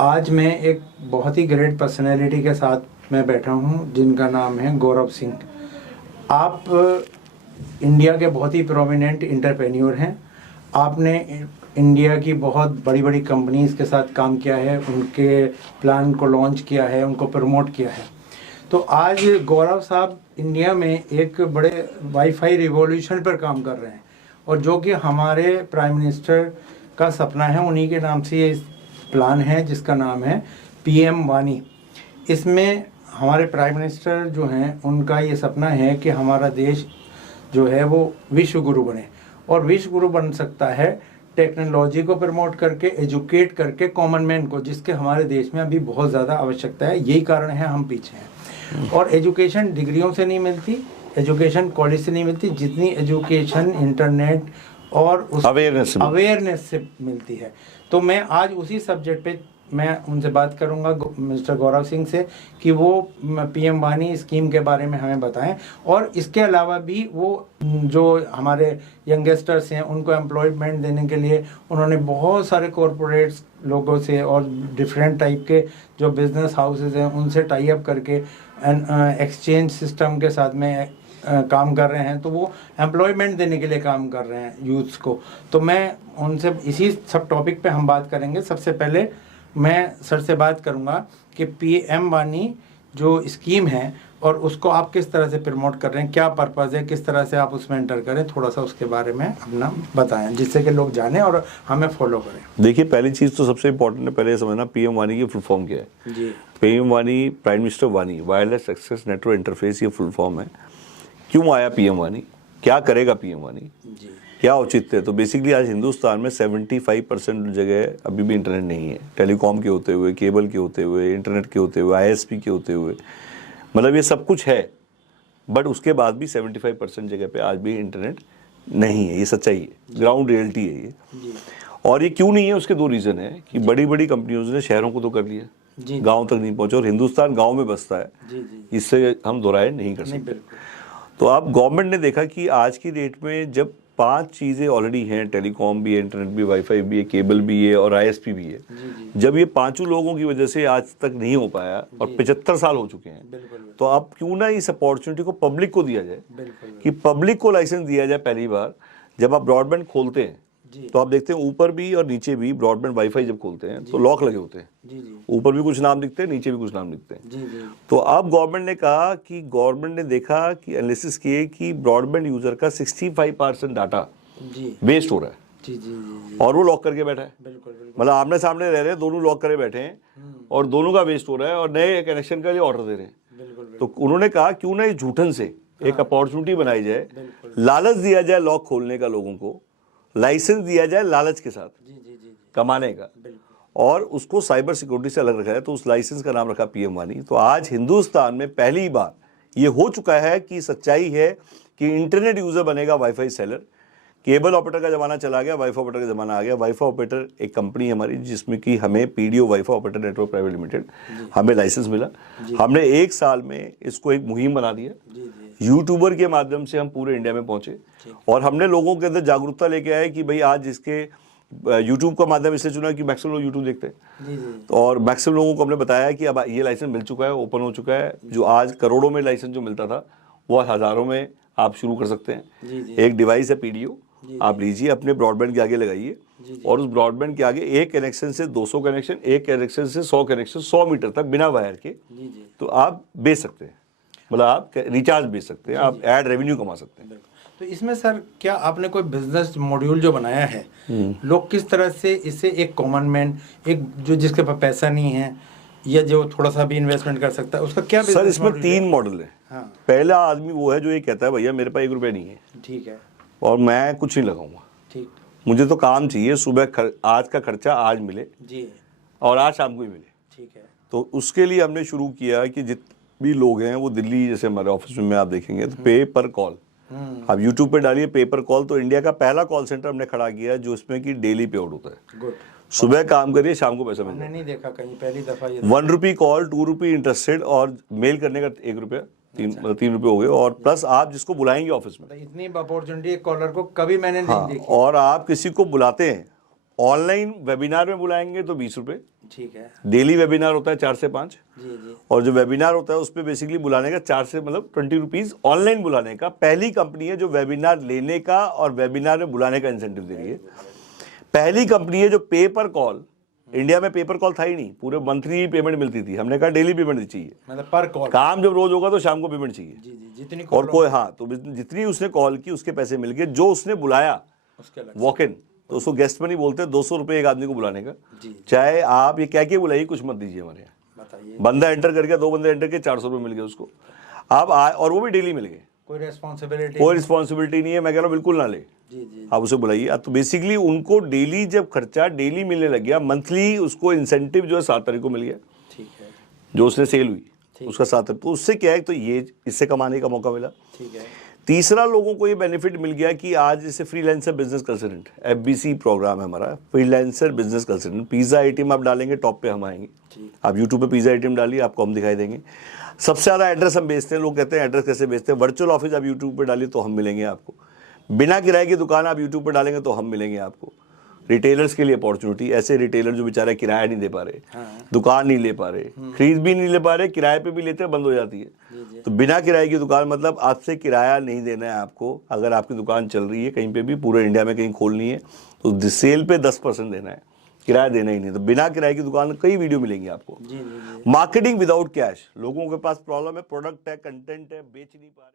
आज मैं एक बहुत ही ग्रेट पर्सनैलिटी के साथ मैं बैठा हूँ जिनका नाम है गौरव सिंह। आप इंडिया के बहुत ही प्रोमिनेंट एंटरप्रेन्योर हैं। आपने इंडिया की बहुत बड़ी बड़ी कंपनीज के साथ काम किया है, उनके प्लान को लॉन्च किया है, उनको प्रमोट किया है। तो आज गौरव साहब इंडिया में एक बड़े वाईफाई रिवॉल्यूशन पर काम कर रहे हैं, और जो कि हमारे प्राइम मिनिस्टर का सपना है। उन्हीं के नाम से ये प्लान है जिसका नाम है PM वानी। इसमें हमारे प्राइम मिनिस्टर जो हैं उनका ये सपना है कि हमारा देश जो है वो विश्व गुरु बने, और विश्व गुरु बन सकता है टेक्नोलॉजी को प्रमोट करके, एजुकेट करके कॉमन मैन को, जिसके हमारे देश में अभी बहुत ज़्यादा आवश्यकता है। यही कारण है हम पीछे हैं। और एजुकेशन डिग्रियों से नहीं मिलती, एजुकेशन कॉलेज से नहीं मिलती, जितनी एजुकेशन इंटरनेट और उस अवेयरनेस से मिलती है। तो मैं आज उसी सब्जेक्ट पे मैं उनसे बात करूंगा, मिस्टर गौरव सिंह से, कि वो PM वानी स्कीम के बारे में हमें बताएं, और इसके अलावा भी वो जो हमारे यंगस्टर्स हैं उनको एम्प्लॉयमेंट देने के लिए उन्होंने बहुत सारे कॉरपोरेट्स लोगों से और डिफरेंट टाइप के जो बिजनेस हाउसेज हैं उनसे टाई अप करके एक्सचेंज सिस्टम के साथ में काम कर रहे हैं। तो वो एम्प्लॉयमेंट देने के लिए काम कर रहे हैं यूथ्स को। तो मैं उनसे इसी सब टॉपिक पे हम बात करेंगे। सबसे पहले मैं सर से बात करूंगा कि PM वानी जो स्कीम है और उसको आप किस तरह से प्रमोट कर रहे हैं, क्या पर्पज़ है, किस तरह से आप उसमें एंटर करें, थोड़ा सा उसके बारे में अपना बताएं जिससे कि लोग जानें और हमें फॉलो करें। देखिए, पहली चीज़ तो सबसे इम्पोर्टेंट है, पहले समझना PM वानी की फुल फॉर्म क्या है। जी, PM वानी प्राइम मिनिस्टर वानी, वायरलेस एक्सेस नेटवर्क इंटरफेस, ये फुल फॉर्म है। क्यों आया PM वानी, क्या करेगा PM वानी, क्या औचित्य है? तो बेसिकली आज हिंदुस्तान में 75% जगह अभी भी इंटरनेट नहीं है। टेलीकॉम के होते हुए, केबल के होते हुए, इंटरनेट के होते हुए, ISP के होते हुए, मतलब ये सब कुछ है, बट उसके बाद भी 75% जगह पे आज भी इंटरनेट नहीं है। ये सच्चाई है, ग्राउंड रियलिटी है ये। और ये क्यों नहीं है, उसके दो रीज़न है कि बड़ी बड़ी कंपनियों ने शहरों को तो कर लिया, गाँव तक नहीं पहुँचा, और हिंदुस्तान गाँव में बसता है, इससे हम दोहराए नहीं कर सकते। तो अब गवर्नमेंट ने देखा कि आज की डेट में जब 5 चीज़ें ऑलरेडी हैं, टेलीकॉम भी है, इंटरनेट भी, वाईफाई भी है, केबल भी है और ISP भी है, जब ये पांचों लोगों की वजह से आज तक नहीं हो पाया और 75 साल हो चुके हैं, तो अब क्यों ना इस अपॉर्चुनिटी को पब्लिक को दिया जाए, कि पब्लिक को लाइसेंस दिया जाए। पहली बार जब आप ब्रॉडबैंड खोलते हैं तो आप देखते हैं ऊपर भी और नीचे भी ब्रॉडबैंड वाईफाई जब खोलते हैं तो लॉक लगे होते हैं, ऊपर भी कुछ नाम दिखते हैं, नीचे भी कुछ नाम दिखते हैं। तो अब गवर्नमेंट ने कहा कि गवर्नमेंट ने देखा कि एनालिसिस किए कि ब्रॉडबैंड यूजर का 65% डाटा वेस्ट हो रहा है, और वो लॉक करके बैठा है। मतलब आमने सामने रह रहे हैं, दोनों लॉक करे बैठे हैं और दोनों का वेस्ट हो रहा है, और नए कनेक्शन का लिए ऑर्डर दे रहे हैं। तो उन्होंने कहा क्यों ना इस झूठन से एक अपॉर्चुनिटी बनाई जाए, लालच दिया जाए लॉक खोलने का, लोगों को लाइसेंस दिया जाए लालच के साथ कमाने का, और उसको साइबर सिक्योरिटी से अलग रखा है। तो उस लाइसेंस का नाम रखा PM वानी। तो आज हिंदुस्तान में पहली बार ये हो चुका है कि सच्चाई है कि इंटरनेट यूजर बनेगा वाईफाई सेलर। केबल ऑपरेटर का जमाना चला गया, वाईफाई ऑपरेटर का जमाना आ गया। वाईफाई ऑपरेटर एक कंपनी है हमारी, जिसमें कि हमें PDO wifi operator network private limited, हमें लाइसेंस मिला। हमने 1 साल में इसको एक मुहिम बना दिया, यूट्यूबर के माध्यम से हम पूरे इंडिया में पहुंचे, और हमने लोगों के अंदर जागरूकता लेके आए कि भाई आज इसके यूट्यूब का माध्यम इसलिए चुना कि मैक्सिमम लोग यूट्यूब देखते हैं, और मैक्सिमम लोगों को हमने बताया कि अब ये लाइसेंस मिल चुका है, ओपन हो चुका है। जो आज करोड़ों में लाइसेंस जो मिलता था वो हज़ारों में आप शुरू कर सकते हैं। एक डिवाइस है PDO, आप लीजिए, अपने ब्रॉडबैंड के आगे लगाइए, और उस ब्रॉडबैंड के आगे एक कनेक्शन से 200 कनेक्शन, एक कनेक्शन से 100 कनेक्शन, 100 मीटर तक बिना वायर के, तो आप बेच सकते हैं। मतलब आप रिचार्ज बेच सकते हैं, आप ऐड रेवेन्यू कमा सकते हैं। तो इसमें सर क्या आपने कोई बिजनेस मॉड्यूल जो बनाया है, लोग किस तरह से इससे, एक कॉमन मैन, एक जो जिसके पास पैसा नहीं है या जो थोड़ा सा भी इन्वेस्टमेंट कर सकता है, उसका क्या बिजनेस? सर इसमें 3 मॉडल है। हाँ। पहला आदमी वो है जो ये कहता है भैया मेरे पास 1 रुपया नहीं है, ठीक है, और मैं कुछ नहीं लगाऊंगा, ठीक, मुझे तो काम चाहिए, सुबह आज का खर्चा आज मिले जी, और आज शाम को ही मिले, ठीक है। तो उसके लिए हमने शुरू किया कि जितने भी लोग हैं वो दिल्ली, जैसे हमारे ऑफिस में आप देखेंगे तो पे पर कॉल, आप यूट्यूब पे डालिए पेपर कॉल, तो इंडिया का पहला कॉल सेंटर हमने खड़ा किया जो इसमें कि डेली पे आउट होता है। गुड। सुबह काम करिए, शाम को पैसा मिलता है। नहीं देखा कहीं, पहली दफा ये। 1 रुपी कॉल, 2 रुपी इंटरेस्टेड, और मेल करने का 1 रुपया, 3 रुपये हो गए, और प्लस आप जिसको बुलाएंगे ऑफिस में, इतनी अपॉर्चुनिटी एक कॉलर को कभी मैंने नहीं देखी। और आप किसी को बुलाते हैं ऑनलाइन वेबिनार में बुलाएंगे तो 20 रुपये, ठीक है डेली वेबिनार होता है 4 से 5, जी जी और जो वेबिनार होता है उस पर बेसिकली बुलाने का 4 से मतलब 20 रुपीज़ ऑनलाइन बुलाने का। पहली कंपनी है जो वेबिनार लेने का और वेबिनार में बुलाने का इंसेंटिव दे रही है। पहली कंपनी है जो पे पर कॉल, इंडिया में पेपर कॉल था ही नहीं, पूरे मंथली पेमेंट मिलती थी, हमने कहा डेली पेमेंट चाहिए, मतलब पर कॉल, काम जब रोज होगा तो शाम को पेमेंट चाहिए जी जी जितनी और कॉल कोई, हाँ, तो जितनी उसने कॉल की उसके पैसे मिल गए, जो उसने बुलाया उसके अलग वॉक इन, तो उसको गेस्ट मनी बोलते हैं, 200 रुपये एक आदमी को बुलाने का। जी चाहे आप ये कह के बुलाइए कुछ मत दीजिए हमारे यहाँ, बताइए, बंदा एंटर कर गया, 2 बंदे एंटर किए, 400 रुपये मिल गए उसको। आप और वो भी डेली मिल गए, कोई रेस्पॉन्सिबिलिटी, कोई रिस्पॉन्सिबिलिटी नहीं है, मैं कह रहा हूँ बिल्कुल ना ले, जी जी आप उसे बुलाइए। तो बेसिकली उनको डेली जब खर्चा डेली मिलने लग गया, मंथली उसको इंसेंटिव जो है 7 तारीख को मिल गया, ठीक है जो उसने सेल हुई ठीक उसका 7 तारीख, तो उससे क्या है, तो ये इससे कमाने का मौका मिला। ठीक है तीसरा, लोगों को ये बेनिफिट मिल गया कि आज जैसे freelancer business consultant, FBC program है हमारा, freelancer business consultant, pizza item आप डालेंगे टॉप पे हम आएंगे, ठीक, आप यूट्यूब पे पिज़्ज़ा आइटम डालिए आपको हम दिखाई देंगे। सबसे ज़्यादा एड्रेस हम बेचते हैं, लोग कहते हैं एड्रेस कैसे बेचते हैं, वर्चुअल ऑफिस आप यूट्यूब पे डालिए तो हम मिलेंगे आपको, बिना किराए की दुकान आप यूट्यूब पर डालेंगे तो हम मिलेंगे आपको। रिटेलर्स के लिए अपॉर्चुनिटी, ऐसे रिटेलर जो बेचारे किराया नहीं दे पा रहे, हाँ दुकान नहीं ले पा रहे, खरीद भी नहीं ले पा रहे, किराए पे भी लेते हैं, बंद हो जाती है, जी जी तो बिना किराए की दुकान, मतलब आपसे किराया नहीं देना है आपको, अगर आपकी दुकान चल रही है कहीं पे भी, पूरे इंडिया में कहीं खोलनी है, तो सेल पे 10% देना है, किराया देना ही नहीं। तो बिना किराए की दुकान कई वीडियो मिलेंगी आपको। जी जी जी मार्केटिंग विदाउट कैश, लोगों के पास प्रॉब्लम है, प्रोडक्ट है, कंटेंट है, बेच नहीं पा रहे।